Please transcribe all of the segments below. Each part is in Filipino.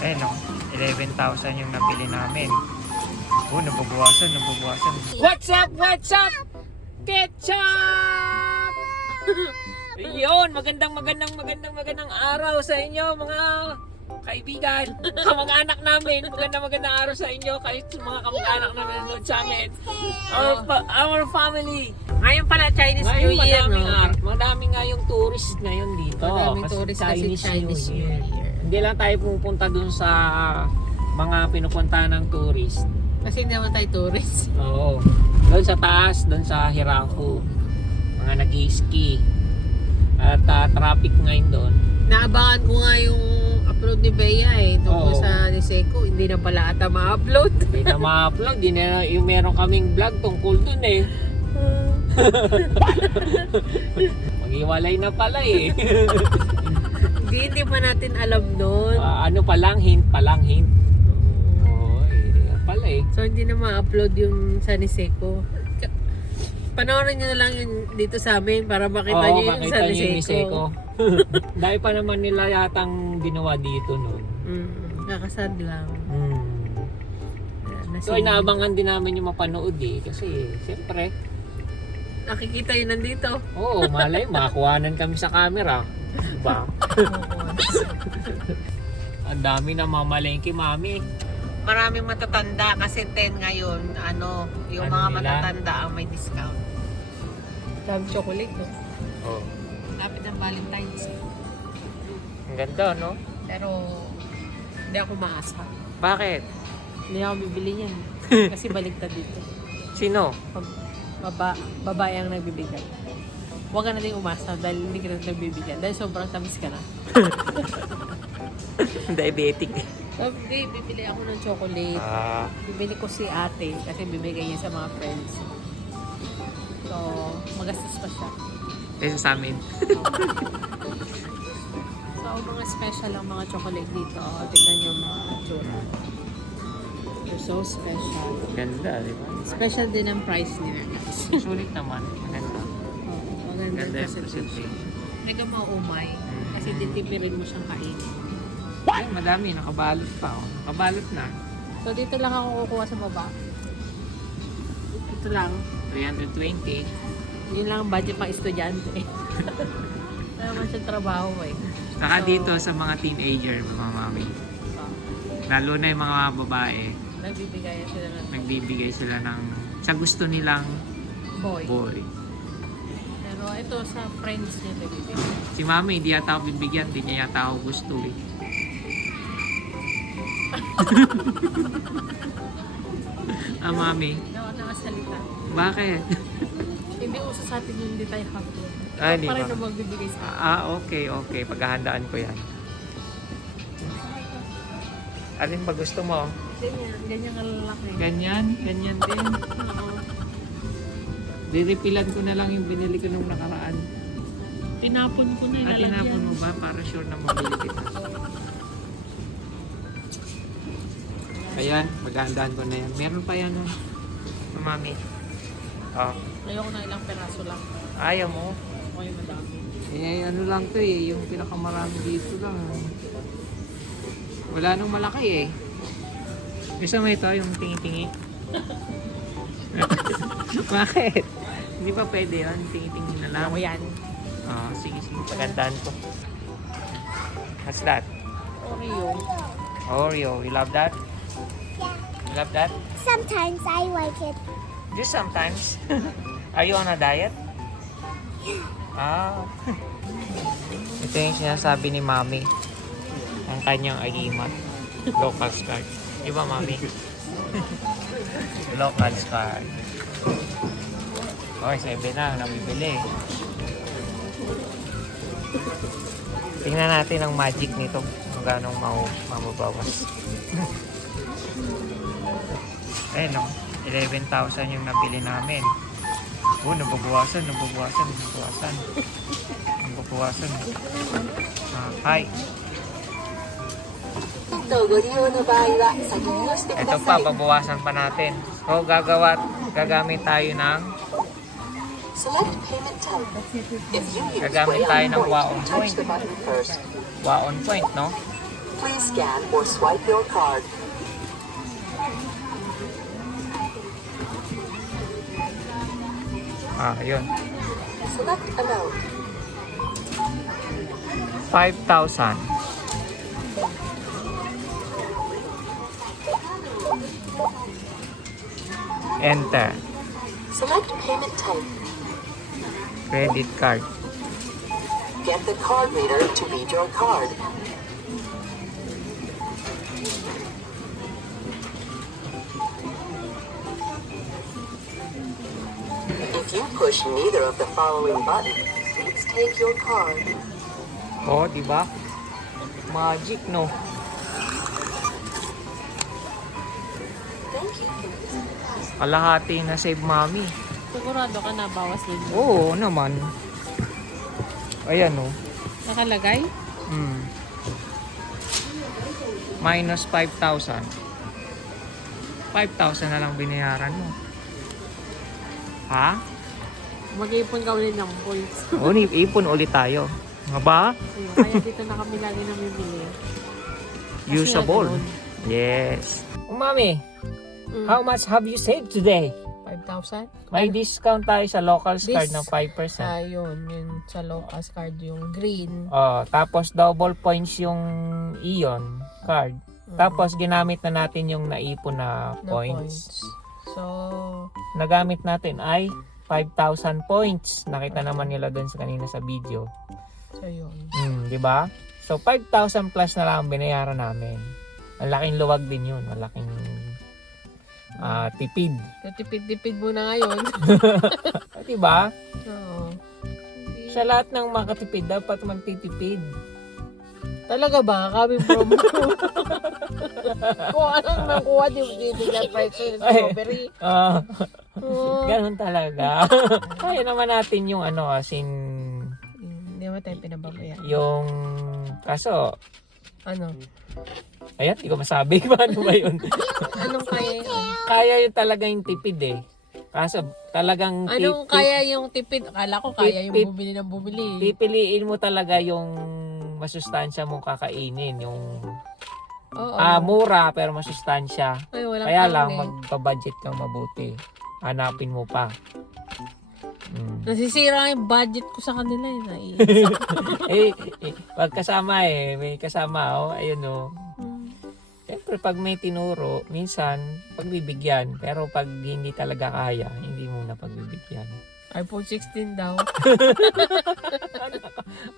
Eh no, 11,000 yung nabili namin. Oh, nababawasan. What's up? What's up? Ketchup! Yun, magandang araw sa inyo mga kaibigan, kamag-anak namin. Magandang araw sa inyo kahit mga kamag-anak na nanonood sa amin. Our family. Ngayon pala Chinese New Year, no? Madami nga yung tourist ngayon dito. Madaming tourist kasi Chinese New Year. Hindi lang tayo pupunta dun sa mga pinupunta ng tourist. Kasi hindi naman tayo tourist. Oo. Doon sa taas, doon sa Hiraku. Mga nag-ski. At traffic ngayon doon. Naabangan ko nga yung upload ni Bea tungkol Oo. sa Niseko. Hindi na pala ata ma-upload. Hindi na ma-upload. Hindi na yung meron kaming vlog tungkol doon eh. Maghiwalay na pala eh. Hindi pa natin alam nun. Ano pa lang, hint. Oo, yan pala eh. So hindi na ma-upload yung sa Niseko. Panoorin nyo na lang yun dito sa amin para makita nyo yung makita sa niyo yung Niseko. Dahil pa naman nila yatang ginawa dito noon. Kakasad lang. So inaabangan din namin yung mapanood eh. Kasi siyempre, Nakikita yun nandito. oo, malay, makakuhanan kami sa camera. Diba? Ang dami na mamalengke, mami. Maraming matatanda kasi 10 ngayon, yung Ano mga nila? matatanda ang may discount. Dami chocolate, no? Oh. Lapit ng Valentine's. Ang ganda, no? Pero, hindi ako maasa. Bakit? Hindi ako bibili yan. Kasi baligtad dito. Sino? Babae ang nagbibigay. Huwag ka na din umasa dahil hindi ka na nagbibigyan. Dahil sobrang tamis ka na. Diabetic. So, bibili ako ng chocolate. Bibili ko si ate kasi bibigay niya sa mga friends. So, magastos pa siya. Kasi sa amin. So, mga special ang mga chocolate dito. Tingnan niyo mga tsura. They're so special. Ganda, di ba? Special din ang price nila, guys. Sulit naman. Maganda. Maganda Ganda yung presentation. presentation. Mega maumay. Kasi titipirin mo siyang kainin. Ay, madami. Nakabalot pa. Oh. Nakabalot na. So, dito lang ako kukuha sa baba. Ito lang. 320. Yun lang ang budget pang estudyante. Wala naman siyang trabaho eh. Saka So, dito sa mga teenager, mga mami. Lalo na yung mga babae, nagbibigay sila ng sa gusto nilang boy. boy. Pero ito sa friends niya nagbibigay. Si mami, hindi yata ako bibigyan. Hindi niya yata ako gusto eh. Mami. Hindi ako nakasalita. Bakit? Hindi uso sa atin yung hindi tayo happy. Hindi Pa rin ba? na magbibigay sa atin. Okay. Paghahandaan ko yan. Alin ba gusto mo? Ganyan kalalaki. Ganyan din. Direpilan ko na lang yung binili ko nung nakaraan. Tinapon ko na yung lalagyan. Tinapon mo ba para sure na mabili kita? Ayan, maghahandaan ko na yan. Meron pa yan, mami. Ayoko na ilang peraso lang. Ayaw mo? Okay, madami. Ano lang to eh, yung pinakamarami dito lang. Wala nung malaki eh. Gusto mo ito, yung tingi-tingi? Bakit? Hindi pa pwede yun, tingi-tingi na lang. Ako yan. Sige, pagandaan ko. What's that? Oreo, you love that? You love that? Sometimes I like it. Just sometimes. Are you on a diet? Ito yung sinasabi ni Mami. Ang kanyang agimat. Local card. Di ba, Mami? Local card. Oh, 7 na. Nabibili. Tingnan natin ang magic nito. Kung gano'ng mababawas. Eh no, 11,000 yung nabili namin. Oh, nababawasan. Hi. Ito pa, babawasan pa natin. So, gagamit tayo ng Waon point. Waon point, no? Please scan or swipe your card. Yun. Select amount. 5,000. Enter. Select payment type. Credit card. Get the card reader to read your card. If you push neither of the following buttons, please take your card. Oh, di ba? Magic, no? Thank you. Kalahati na save mami. Sigurado ka na bawas din. Oo naman. Ayan, oh. Nakalagay? Minus 5,000. 5,000 na lang binayaran mo. Ha? Mag-iipon ka ulit ng points. O, ipon ulit tayo. Nga ba? Ayun, kaya dito na kami lagi namimili. Kasi Usable. nga ganun. Yes. Mami, how much have you saved today? 5,000? May discount tayo sa local card This- ng 5%. Ayun, yun sa Locas card yung green. Tapos double points yung Ion card. Tapos ginamit na natin yung naipon na Na points. So, Nagamit natin ay 5,000 points. Nakita naman nila doon sa kanina sa video. yun. Di ba? So 5,000 plus na lang ang binayaran namin. Ang laking luwag din yun. Malaking tipid. Tipid-tipid muna ngayon. Di ba? Oo. Sa lahat ng makatipid, dapat magtitipid. Talaga ba? Kaming promo. Kung anong nakuha, di mo titignan price sa strawberry. Oo. Ganun talaga. Kaya naman natin yung as in, Hindi naman tayo pinababayan. yung, kaso, Ano? ayan, hindi ko masabi kung ano ba yun. Anong kaya yun? Kaya yun talaga yung tipid eh. Kaso talagang Anong kaya yung tipid? Akala ko kaya yung Tipid. bumili ng bumili. pipiliin mo talaga yung masustansya mong kakainin. Yung Oo. mura pero masustansya. Ay, walang Kaya karne. lang magpa-budget kang mabuti. Hanapin mo pa. Nasisira yung budget ko sa kanila eh. Pag kasama may kasama ayun Siyempre pag may tinuro, minsan pagbibigyan. Pero pag hindi talaga kaya, hindi mo na pagbibigyan. iPhone 16 daw.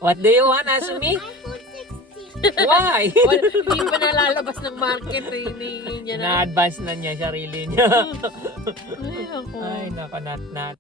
What do you want, Asumi? Why? Hindi pa nalalabas ng market eh. Hinihingi niya na. Na-advance na niya sarili niya. Ay, ako. Ay, nako, not.